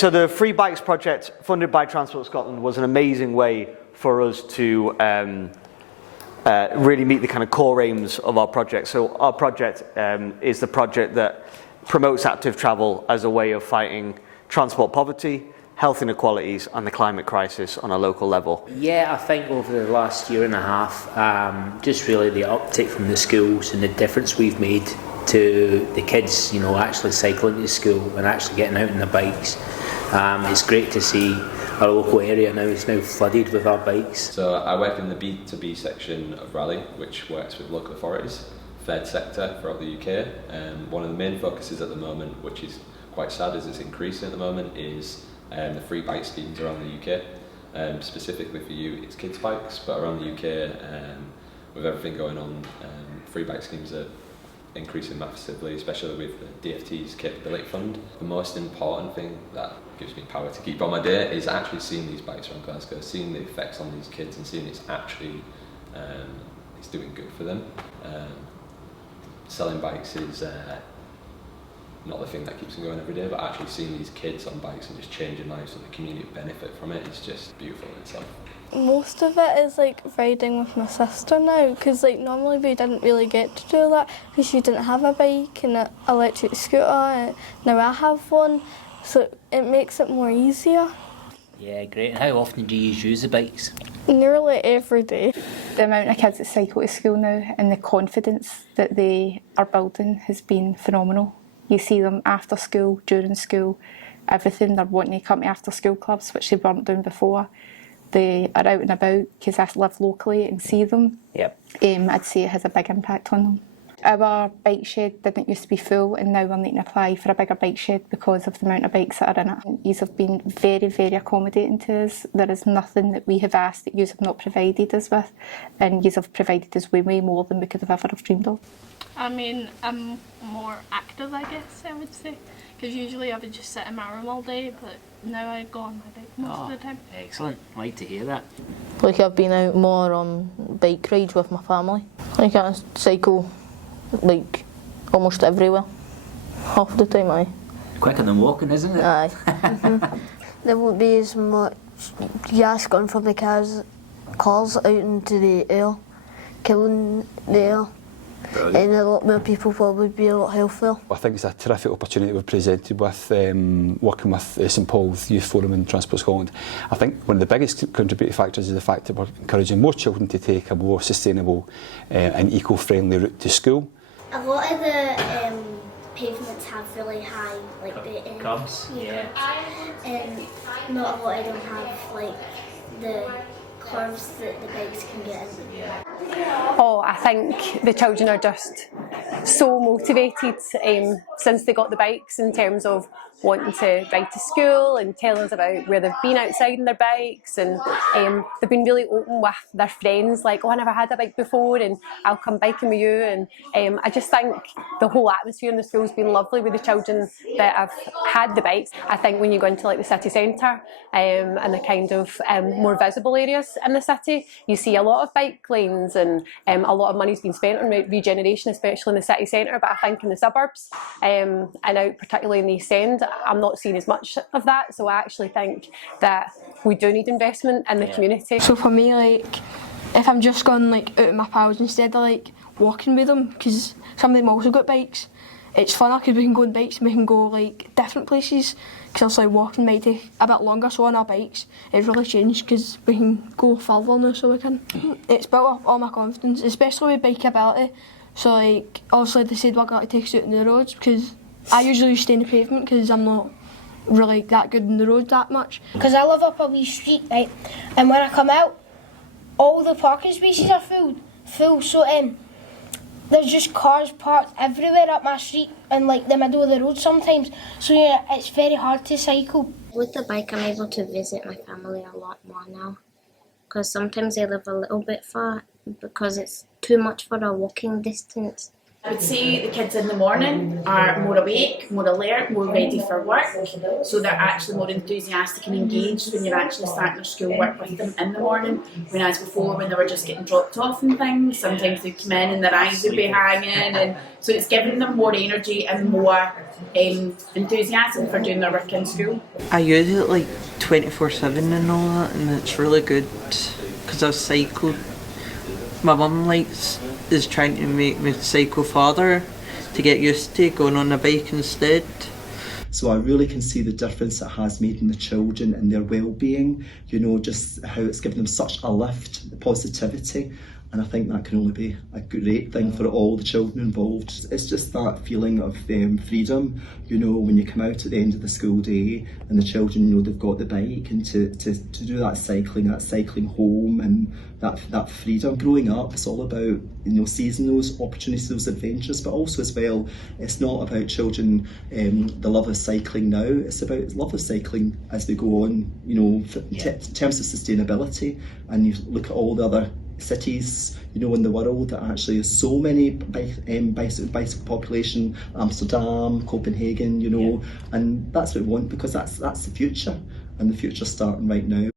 So the Free Bikes project, funded by Transport Scotland, was an amazing way for us to really meet the kind of core aims of our project. So our project is the project that promotes active travel as a way of fighting transport poverty, health inequalities and the climate crisis on a local level. Yeah, I think over the last year and a half, just really the uptick from the schools and the difference we've made to the kids, you know, actually cycling to school and actually getting out on their bikes. It's great to see our local area now is now flooded with our bikes. So I work in the B2B section of Raleigh, which works with local authorities, third sector throughout the UK. One of the main focuses at the moment, which is quite sad as it's increasing at the moment, is the free bike schemes around the UK. Specifically for you, it's kids' bikes, but around the UK, with everything going on, free bike schemes are increasing massively, especially with the DFT's capability fund. The most important thing that gives me power to keep on my day is actually seeing these bikes around Glasgow, seeing the effects on these kids and seeing it's actually it's doing good for them. Selling bikes is not the thing that keeps them going every day, but actually seeing these kids on bikes and just changing lives and the community benefit from it is just beautiful in itself. Most of it is like riding with my sister now, because like normally we didn't really get to do that because she didn't have a bike and an electric scooter, and now I have one, so it makes it more easier. Yeah, great. And how often do you use the bikes? Nearly every day. The amount of kids that cycle to school now and the confidence that they are building has been phenomenal. You see them after school, during school, everything. They're wanting to come to after school clubs, which they weren't doing before. They are out and about because I live locally and see them. Yep. I'd say it has a big impact on them. Our bike shed didn't used to be full, and now we're needing to apply for a bigger bike shed because of the amount of bikes that are in it. Yous have been very, very accommodating to us. There is nothing that we have asked that yous have not provided us with, and yous have provided us way, way more than we could have ever have dreamed of. I mean, I'm more active, I guess I would say, because usually I would just sit in my room all day, but now I go on my bike most of the time. Excellent, I like to hear that. Like I've been out more on bike rides with my family. Like I cycle like almost everywhere, half the time. Aye. Quicker than walking, isn't it? Aye. There won't be as much gas going from the cars out into the air, killing the air. Brilliant. And a lot more people probably be a lot healthier. I think it's a terrific opportunity we're presented with, working with St Paul's Youth Forum and Transport Scotland. I think one of the biggest contributing factors is the fact that we're encouraging more children to take a more sustainable and eco-friendly route to school. A lot of the pavements have really high, like the curbs. Yeah. And not a lot of them have like the curves that the bikes can get in. Oh, I think the children are just so motivated since they got the bikes, in terms of wanting to ride to school and tell us about where they've been outside on their bikes, and they've been really open with their friends, like, oh, I never had a bike before and I'll come biking with you, and I just think the whole atmosphere in the school's been lovely with the children that have had the bikes. I think when you go into like the city centre and the kind of more visible areas in the city, you see a lot of bike lanes, and a lot of money's been spent on regeneration, especially in the city centre, but I think in the suburbs and out particularly in the East End, I'm not seeing as much of that. So I actually think that we do need investment in the community. So for me, like, if I'm just going like out with my pals instead of like walking with them, because some of them also got bikes, it's funner because we can go on bikes and we can go like different places, because like walking might take a bit longer, so on our bikes it's really changed because we can go further now, so we can. It's built up all my confidence, especially with bikeability. So like, obviously they said we're going to take us out on the roads, because I usually stay in the pavement because I'm not really that good in the road that much. Because I live up a wee street, right, and when I come out, all the parking spaces are full, so there's just cars parked everywhere up my street in like the middle of the road sometimes, so yeah, it's very hard to cycle. With the bike I'm able to visit my family a lot more now, because sometimes they live a little bit far because it's too much for a walking distance, I would say the kids in the morning are more awake, more alert, more ready for work, so they're actually more enthusiastic and engaged when you're actually starting their schoolwork with them in the morning, whereas before when they were just getting dropped off and things, sometimes they'd come in and their eyes would be hanging, and so it's giving them more energy and more enthusiasm for doing their work in school. I use it like 24/7 and all that, and it's really good because I've cycled. My mum is trying to make me cycle farther to get used to going on a bike instead. So I really can see the difference it has made in the children and their well-being, you know, just how it's given them such a lift, the positivity. And I think that can only be a great thing for all the children involved. It's just that feeling of freedom, you know, when you come out at the end of the school day and the children, you know, they've got the bike, and to do that cycling home, and that freedom. Growing up, it's all about, you know, seizing those opportunities, those adventures, but also as well, it's not about children, the love of cycling now, it's about love of cycling as they go on, you know, in terms of sustainability. And you look at all the other cities, you know, in the world that actually has so many bicycle population, Amsterdam, Copenhagen, you know, and that's what we want, because that's the future, and the future's starting right now.